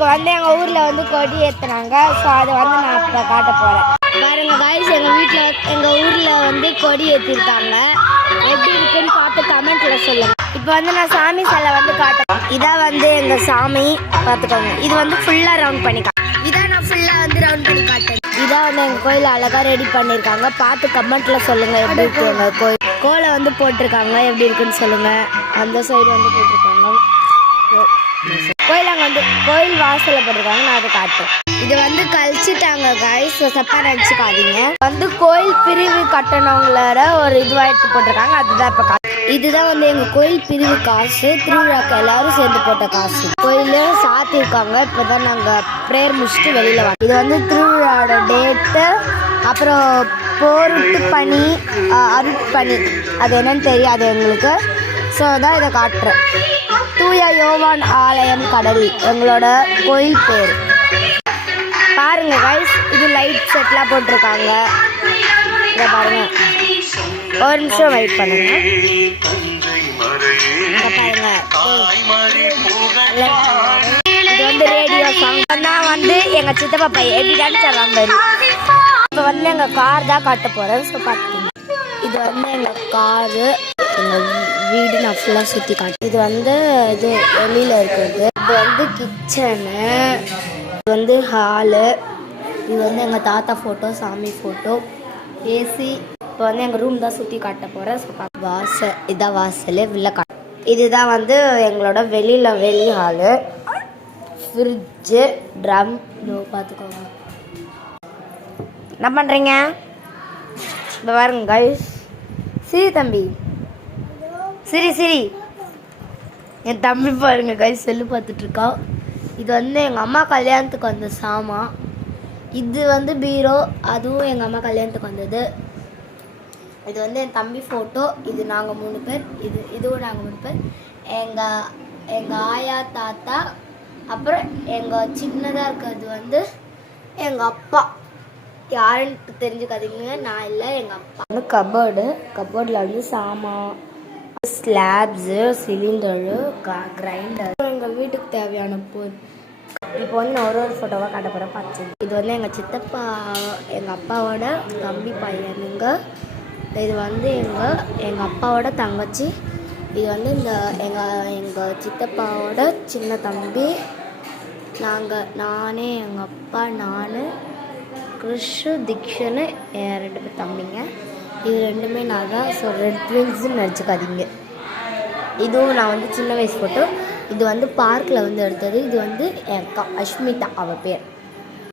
இன்னைக்கு வந்து எங்கள் ஊரில் வந்து கொடி ஏற்றுனாங்க. ஸோ அதை வந்து நான் இப்போ காட்ட போகிறேன். பாருங்க காய்ஸ், எங்கள் ஊரில் வந்து கொடி ஏற்றிருக்காங்க. எப்படி இருக்குன்னு பார்த்து கமெண்ட்டில் சொல்லுங்கள். இப்போ வந்து நான் சாமி சிலை வந்து காட்டுறேன். இதான் வந்து எங்கள் சாமி பார்த்துக்கோங்க. இது வந்து ஃபுல்லாக ரவுண்ட் பண்ணி இதான் நான் ஃபுல்லாக வந்து ரவுண்ட் பண்ணி காட்டுறேன். இதான் வந்து எங்கள் கோயில் அழகாக ரெடி பண்ணியிருக்காங்க. பார்த்து கமெண்ட்டில் சொல்லுங்கள் எப்படி இருக்கு எங்கள் கோயில். கோலை வந்து போட்டிருக்காங்க, எப்படி இருக்குன்னு சொல்லுங்கள். அந்த சைடு வந்து போட்டிருக்காங்க. கோயில் அங்கே வந்து கோயில் வாசலில் போட்டிருக்காங்க. நான் அதை காட்டுறேன். இது வந்து கழிச்சிட்டாங்க காய்ஸ், தப்பாக நினச்சிக்காதீங்க. வந்து கோயில் பிரிவு கட்டணவங்களோட ஒரு இதுவாக எடுத்து போட்டிருக்காங்க. அதுதான் இப்போ இதுதான் வந்து எங்கள் கோயில் பிரிவு காசு. திருவிழாக்கு எல்லாரும் சேர்ந்து போட்ட காசு. கோயிலும் சாத்திருக்காங்க. இப்போ தான் நாங்கள் ப்ரேயர் முடிச்சுட்டு வெளியில் வாங்க. இது வந்து திருவிழாவோட டேட்டு, அப்புறம் போருட்டு பனி, அருட்பனி, அது என்னன்னு தெரியாது எங்களுக்கு. ஸோ தான் இதை காட்டுறேன். தூய யோவான் ஆலயம் கடலி எங்களோட கோயில் பேர். பாருங்க கைஸ், இது லைட் செட்லாம் போட்டிருக்காங்க. இதை பாருங்க, ஒரு நிமிஷம் வெயிட் பண்ணுங்க. பாருங்க, இது வந்து ரேடியோ சாங் தான். வந்து எங்க சித்தப்பா பையன் எப்படி டான்ஸ் இப்போ வந்து எங்கள் கார் தான் காட்ட போகிறேன். ஸோ பார்த்துக்கோங்க. இது வந்து எங்கள் காரு, எங்கள் வீடு நான் ஃபுல்லாக சுற்றி காட்டு. இது வந்து இது வெளியில் இருக்குது. இது வந்து கிச்சனு, இது வந்து ஹாலு, இது வந்து எங்கள் தாத்தா ஃபோட்டோ, சாமி ஃபோட்டோ, ஏசி. இப்போ வந்து எங்கள் ரூம் தான் சுற்றி காட்ட போகிறேன். ஸோ வாசல், இதான் வாசல் வெளில காட்டு. இதுதான் வந்து எங்களோட வெளியில் வெளி ஹாலு. ஃப்ரிட்ஜு, ட்ரம் பார்த்துக்கோங்க. என்ன பண்ணுறீங்க? இப்போ பாருங்க கைஸ், சிரி தம்பி, சிரி என் தம்பி பாருங்க கைஸ், செல்லு பார்த்துட்ருக்கா. இது வந்து எங்கள் அம்மா கல்யாணத்துக்கு வந்த சாமான். இது வந்து பீரோ, அதுவும் எங்கள் அம்மா கல்யாணத்துக்கு வந்தது. இது வந்து என் தம்பி ஃபோட்டோ. இது நாங்கள் 3 பேர். இதுவும் நாங்கள் 3 பேர். எங்கள் ஆயா, தாத்தா, அப்புறம் எங்கள் சின்னதாக இருக்கிறது வந்து எங்கள் அப்பா. யாருன்னு தெரிஞ்சுக்காதீங்க, நான் இல்லை, எங்கள் அப்பா. வந்து கபோர்டில் வந்து சாமான், ஸ்லாப்ஸு, சிலிண்டரு, கிரைண்டர், எங்கள் வீட்டுக்கு தேவையான பொருள். இப்போ வந்து நான் ஒரு ஃபோட்டோவாக காட்ட போகிறேன். பார்த்து, இது வந்து எங்கள் சித்தப்பா, எங்கள் அப்பாவோட தம்பி பையனுங்க. இது வந்து எங்கள் அப்பாவோட தங்கச்சி. இது வந்து எங்கள் சித்தப்பாவோட சின்ன தம்பி. நானே, எங்கள் அப்பா, நான், கிறிஷு, திக்ஷனு, என் 2 பேர் தம்பிங்க. இது 2மே நான் தான். ஸோ ரெட் ட்வின்ஸ்ன்னு நினச்சிக்காதீங்க. இதுவும் நான் வந்து சின்ன வயசு ஃபோட்டோ. இது வந்து பார்க்கில் வந்து எடுத்தது. இது வந்து என் அக்கா அஷ்மிதா, அவள் பேர்.